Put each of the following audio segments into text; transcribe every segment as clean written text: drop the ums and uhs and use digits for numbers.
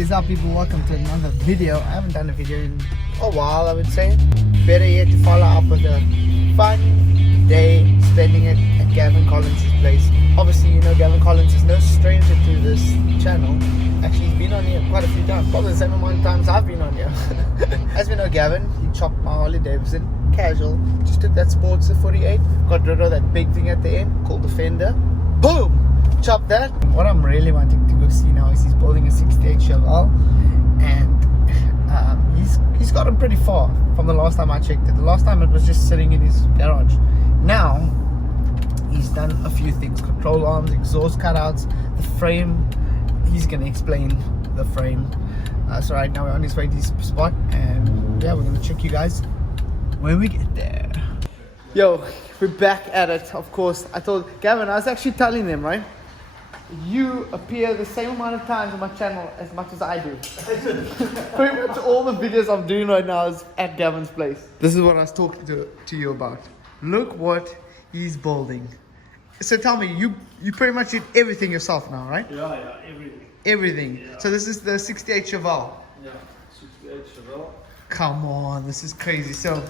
is up, people? Welcome to another video. I haven't done a video in a while, I would say. Better yet to follow up with a fun day spending it at Gavin Collins' place. Obviously, you know Gavin Collins is no stranger to this channel. Actually, he's been on here quite a few times, probably the same amount of times I've been on here. As we know, Gavin, he chopped my Harley Davidson casual, just took that Sportster 48, got rid of that big thing at the end called the fender. Boom! Chop that. What I'm really wanting to go see now is he's building a 68 Chevelle, and he's gotten pretty far from the last time I checked it. The last time it was just sitting in his garage. Now he's done a few things: control arms, exhaust cutouts, the frame. He's gonna explain the frame. So right now we're on his way to his spot, and yeah, we're gonna check you guys when we get there. Yo, we're back at it. Of course, I told Gavin, I was actually telling him, right? You appear the same amount of times on my channel as much as I do. Pretty much all the videos I'm doing right now is at Gavin's place. This is what I was talking to you about. Look what he's building. So tell me, you pretty much did everything yourself now, right? Yeah, everything. Everything. Yeah. So this is the 68 Chevelle. Yeah, 68 Chevelle. Come on, this is crazy. So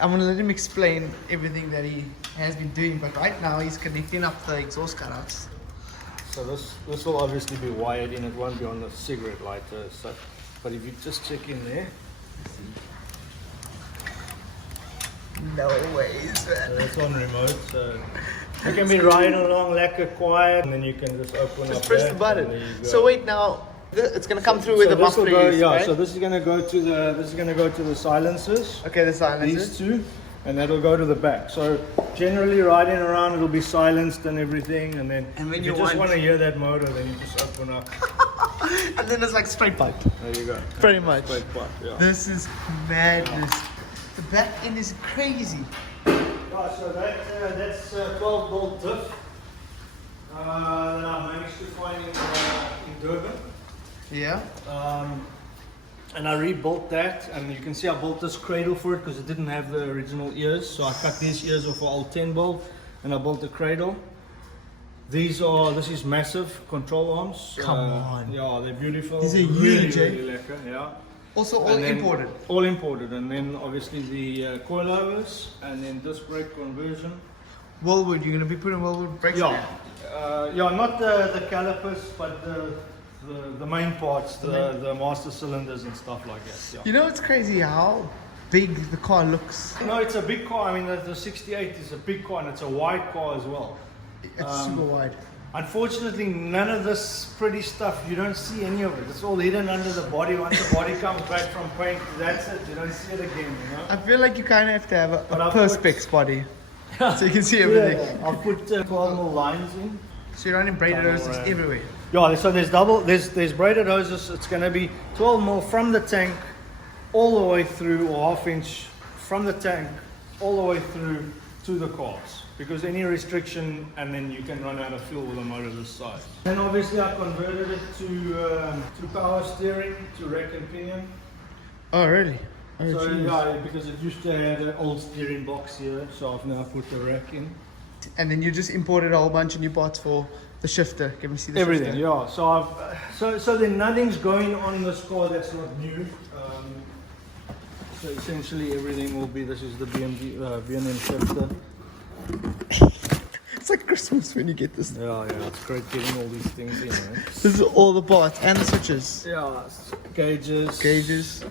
I'm gonna let him explain everything that he has been doing, but right now he's connecting up the exhaust cutouts. So this will obviously be wired in. It won't be on the cigarette lighter. So, but if you just check in there, No ways, so man. it's on remote. So you can be riding along like a quiet, and then you can just open Just up. press that, the button. and there you go. So wait, now it's gonna come through with the this will muffler. go, use, yeah. right? So this is gonna go to the silencers. Okay, the These silencers. two, and that'll go to the back. So generally riding around, it'll be silenced and everything, and then And when if you you just want- want to hear that motor, then you just open up. And then it's like straight pipe. There you go. Pretty much. Straight pipe, yeah. This is madness. The back end is crazy. Yeah, so that's 12 bolt diff that I managed to find in Durban. Yeah. And I rebuilt that, and you can see I built this cradle for it because it didn't have the original ears. So I cut these ears off an old 10 bolt, and I built the cradle. This is massive control arms. Come on. Yeah, they're beautiful. These are really, huge, eh? really lekker, yeah. Also all And then- imported. All imported, and then obviously the coilovers, and then disc brake conversion. Wellwood, you're gonna be putting Wellwood brakes on Yeah, yeah, not the calipers, but the main parts, the master cylinders and stuff like that. Yeah. You know, it's crazy how big the car looks. No, it's a big car. I mean, the 68 is a big car, and it's a wide car as well. It's super wide. Unfortunately, none of this pretty stuff, you don't see any of it. It's all hidden under the body. Once the body comes back from paint, that's it. You don't see it again, you know? I feel like you kind of have to have But a I've perspex body, so you can see everything. Yeah, I'll put 12 more lines in. So you're running braided hoses everywhere. Yeah, so there's braided hoses. It's going to be 12 mil from the tank all the way through, or half inch from the tank all the way through to the cars. Because any restriction, and then you can run out of fuel with a motor this size. Then obviously I converted it to power steering, to rack and pinion. Oh, really? Oh, So geez. yeah, because it used to have an old steering box here, so I've now put the rack in. And then you just imported a whole bunch of new parts for the shifter. Can we see the Everything, shifter? yeah. So then nothing's going on in this car that's not new. So essentially everything will be. This is the B&M shifter. It's like Christmas when you get this. Yeah, it's great getting all these things in, right? This is all the parts and the switches. Yeah, gauges. Gauges.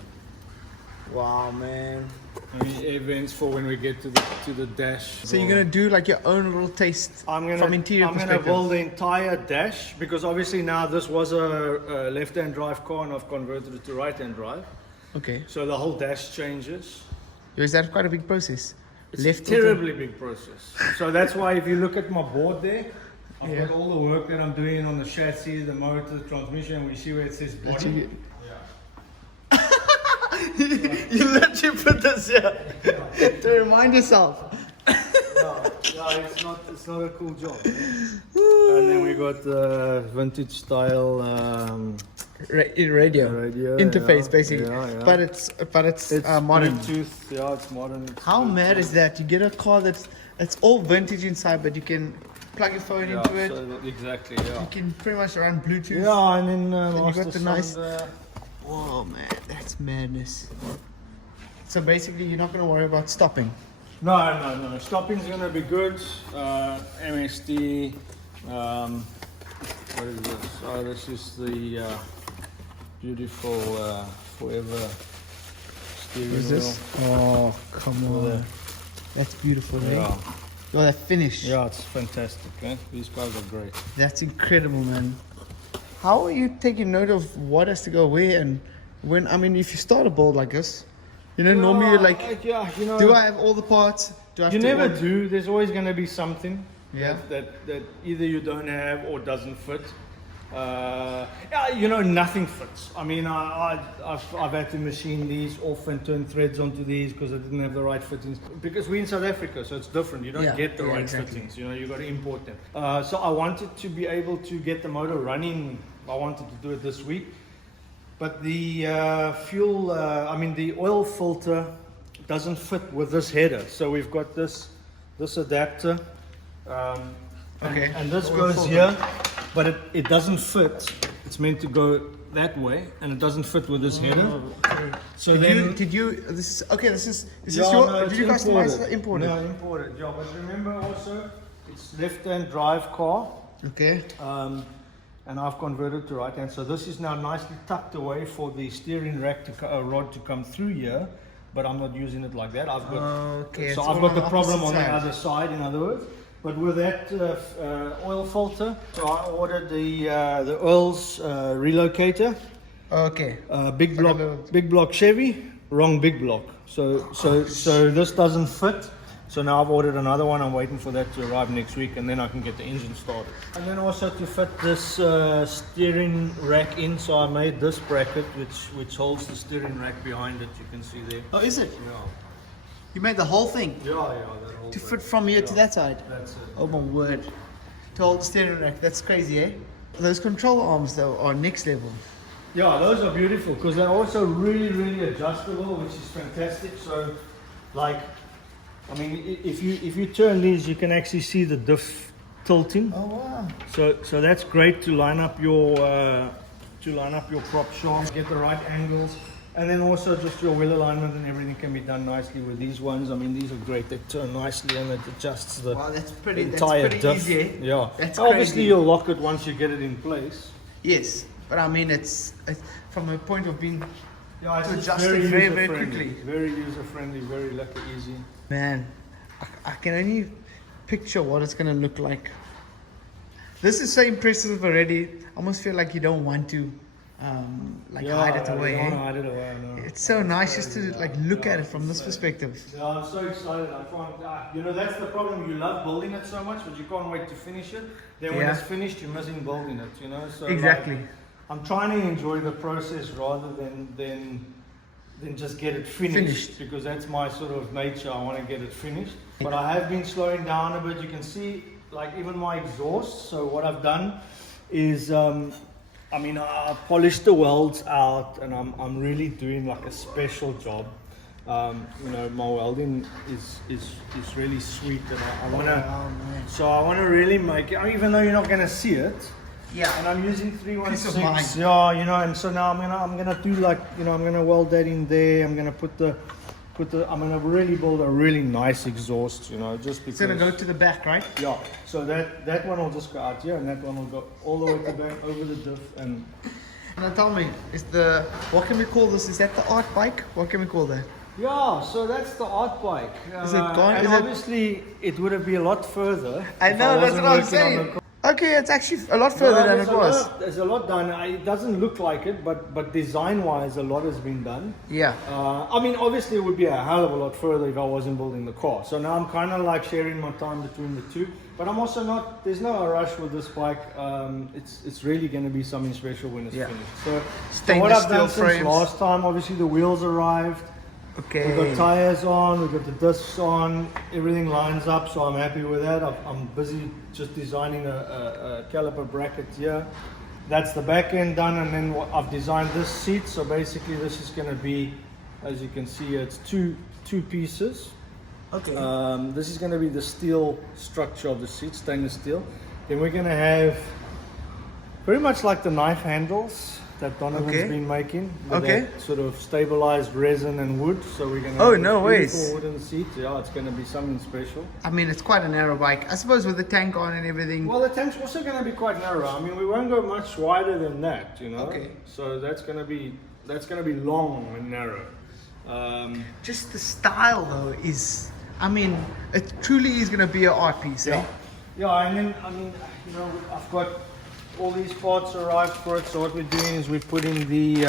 Wow, man. Maybe air vents for when we get to the dash. So you're gonna do like your own little taste from interior I'm perspective. gonna build the entire dash, because obviously now this was a left-hand drive car and I've converted it to right-hand drive. Okay. So the whole dash changes. Is that quite a big process? It's a terribly big process. So that's why if you look at my board there, I've got all the work that I'm doing on the chassis, the motor, the transmission. We see where it says body. You literally put this here to remind yourself. Yeah, it's not a cool job. And then we got the vintage style Radio interface, yeah, basically. yeah. But it's modern. Bluetooth, yeah, it's modern. How mad is that? You get a car that's all vintage inside, but you can plug your phone into it. Exactly, You yeah. can pretty much run Bluetooth. Yeah, and then you got the nice. sound, Whoa, man, that's madness. So basically, you're not going to worry about stopping. No. Stopping's gonna be good. MSD. What is this? Oh, this is the beautiful Forever steering What is this? wheel. Oh, come on. That's beautiful, eh? Yeah. Oh, that finish. Yeah, it's fantastic. Eh? These guys are great. That's incredible, man. How are you taking note of what has to go where and when? I mean, if you start a build like this, you know, normally you're like, yeah, you know, do I have all the parts? Do I have you to never order? do. There's always going to be something Yeah. that either you don't have or doesn't fit. Yeah, you know, nothing fits. I mean, I've had to machine these off and turn threads onto these because I didn't have the right fittings. Because we're in South Africa, so it's different. You don't get the right fittings. You know, you got to import them. So I wanted to be able to get the motor running. I wanted to do it this week, but the the oil filter doesn't fit with this header. So we've got this adapter. And this goes here, but it doesn't fit. It's meant to go that way, and it doesn't fit with this header. So Did you? This is your? no, Did you customize the imported? No, imported. Yeah, but remember also, it's left-hand drive car. Okay. And I've converted to right-hand. So this is now nicely tucked away for the steering rack rod to come through here, but I'm not using it like that. I've got Okay. so it's I've all got the on problem on opposite the side. other side, in other words. But with that oil filter, so I ordered the oils relocator. Okay. Big block Chevy, wrong big block. So this doesn't fit. So now I've ordered another one. I'm waiting for that to arrive next week, and then I can get the engine started. And then also to fit this steering rack in, so I made this bracket, which holds the steering rack behind it. You can see there. Oh, is it? Yeah. You made the whole thing Yeah, that whole to thing. fit from here to that side. That's it. Oh my word! To hold the steering rack. That's crazy, eh? Those control arms though are next level. Yeah, those are beautiful because they're also really, really adjustable, which is fantastic. So, like, I mean, if you turn these, you can actually see the diff tilting. Oh wow! So that's great to line up your prop shafts, get the right angles, and then also just your wheel alignment and everything can be done nicely with these ones. I mean, these are great. They turn nicely and it adjusts the Wow, that's pretty. entire That's pretty diff. easy. Eh? Yeah. That's Obviously, crazy. you'll lock it once you get it in place. Yes, but I mean, it's from a point of being. Yeah, To just adjust it very, very user-friendly. quickly. Very user friendly, very easy. Man, I can only picture what it's gonna look like. This is so impressive already. I almost feel like you don't want to, hide it away. I don't Eh? hide it away. I know. It's so nice just to look at it from this perspective. Yeah, I'm so excited. I can't. That's the problem. You love building it so much, but you can't wait to finish it. Then when Yeah. it's finished, you're missing building it. So Exactly. I'm trying to enjoy the process rather than just get it finished, because that's my sort of nature. I want to get it finished. But I have been slowing down a bit. You can see, like, even my exhaust. So what I've done is, I polished the welds out, and I'm really doing like a special job. My welding is really sweet, and I wanna. So I wanna really make it, even though you're not gonna see it. Yeah. And I'm using Peace of mind. 316. Yeah, and so now I'm gonna do like, I'm gonna weld that in there. I'm gonna I'm gonna really build a really nice exhaust, just because. It's gonna go to the back, right? Yeah. So that one will just go out here, and that one will go all the way to the back over the diff. And Now tell me, what can we call this? Is that the art bike? What can we call that? yeah, so that's the art bike. Is it gone? And Is it- obviously it would have been a lot further. I if know, that's wasn't what I'm working on saying. the Okay, it's actually a lot further than there's it a was. There's a lot done. It doesn't look like it, but design-wise, a lot has been done. Yeah. Obviously, it would be a hell of a lot further if I wasn't building the car. So now I'm kind of like sharing my time between the two. But I'm also not. There's no rush with this bike. It's really going to be something special when it's finished. So what Stainless I've done steel since frames. last time, obviously the wheels arrived. Okay. We've got tires on, we've got the discs on, everything lines up, so I'm happy with that. I'm busy just designing a caliper bracket here. That's the back end done, and then I've designed this seat. So basically this is going to be, as you can see, it's two pieces. Okay. This is going to be the steel structure of the seat, stainless steel. Then we're going to have very much like the knife handles that Donovan's Okay. been making. With Okay. that sort of stabilized resin and wood. So we're going to Oh, have no this beautiful ways. wooden seat. Yeah, it's going to be something special. I mean, it's quite a narrow bike. I suppose with the tank on and everything. Well, the tank's also going to be quite narrow. I mean, we won't go much wider than that, you know. Okay. So that's going to be long and narrow. Just the style though is, I mean, it truly is going to be an art piece. Eh? Yeah, and then I mean, you know, I've got all these parts arrived for it. So what we're doing is we're putting the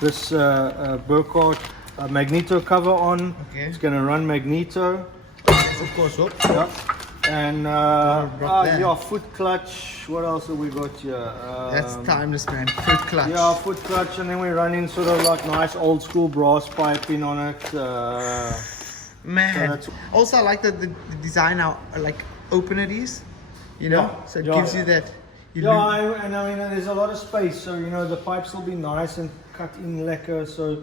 this Burkhardt magneto cover on. Okay. It's going to run magneto. Of course. Oh. Yeah. And drop that. yeah, foot clutch. What else have we got here? That's timeless, man. Foot clutch. Yeah, foot clutch, and then we're running sort of like nice old school brass piping on it. Man. So Also, I like that the design how like open it is. You know, Yeah, so it yeah, gives yeah. you that. You and I mean, there's a lot of space, so you know the pipes will be nice and cut in lacquer. So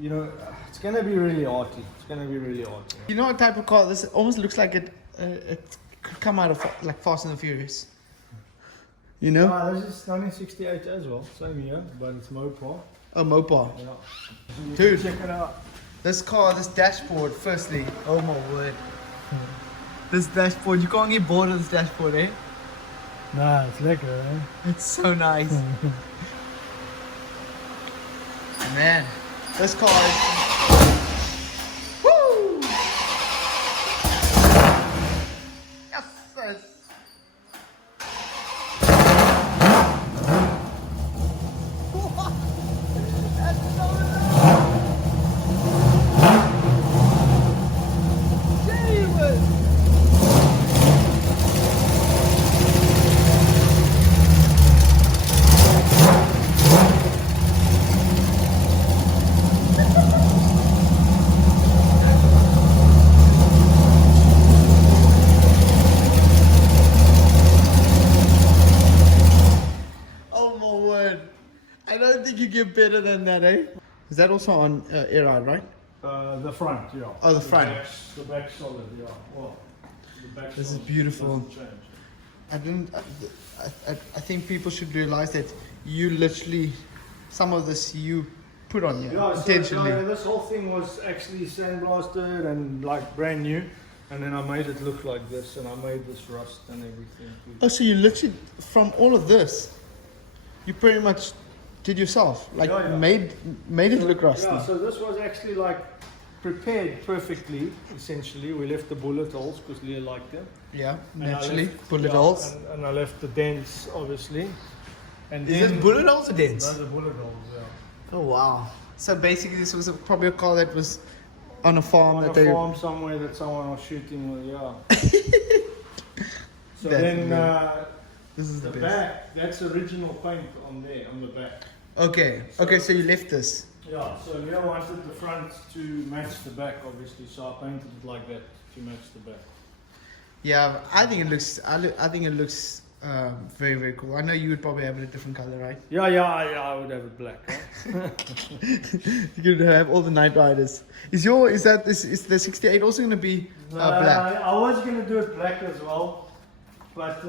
you know, it's gonna be really arty. It's gonna be really arty. You know what type of car this almost looks like? It could come out of like Fast and the Furious. You know? This is 1968 as well, same year, but it's Mopar. A Mopar. Yeah. Dude. Check it out. This car, this dashboard, firstly, oh my word. This dashboard, you can't get bored of this dashboard, eh? Nah, it's lekker, eh? It's so nice. Man, this car is... Woo! Yes, yes. That's so nice. David! Oh my word. I don't think you get better than that, eh? Is that also on air ride, right? The front, yeah. Oh, the front. The back's solid, yeah. Well, the back's This is solid, beautiful. doesn't change. I didn't. I think people should realize that you literally, some of this you put on here Yeah, so, intentionally. this whole thing was actually sandblasted and like brand new, and then I made it look like this, and I made this rust and everything. Too. Oh, so you literally from all of this, you pretty much did yourself, like Yeah, yeah. made it look rusty. Yeah, so this was actually like prepared perfectly. Essentially, we left the bullet holes because Leah liked them. Yeah, And I naturally, left- bullet yeah, holes. and I left the dents, obviously. And Is then this bullet holes or dents? Those are bullet holes, yeah. Oh wow! So basically, this was probably a car that was on a farm On that a they. farm somewhere that someone was shooting with, yeah. So That's then This is the the best. back, that's original paint on there, on the back. Okay. Okay. So you left this. Yeah, so Leo wanted the front to match the back, obviously, so I painted it like that to match the back. Yeah, I think it looks. I think it looks very very cool. I know you would probably have it a different color, right? Yeah, I would have it black. Huh? You could have all the Night Riders. Is the 68 also going to be black? I was gonna do it black as well, but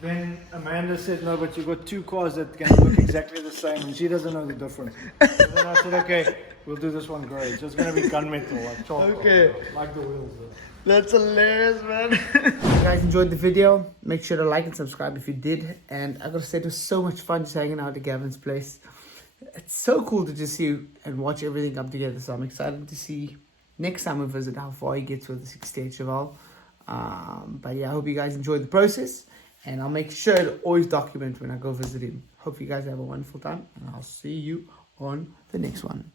then Amanda said no. But you got two cars that can look exactly the same, and she doesn't know the difference. So then I said, okay, we'll do this one grey. So it's gonna be gunmetal, like charcoal, Okay. like the wheels. That's hilarious, man. If you guys enjoyed the video, make sure to like and subscribe if you did. And I gotta say, it was so much fun just hanging out at Gavin's place. It's so cool to just see and watch everything come together. So I'm excited to see next time we visit how far he gets with the 68 Chevelle. But yeah, I hope you guys enjoyed the process. And I'll make sure to always document when I go visit him. Hope you guys have a wonderful time. And I'll see you on the next one.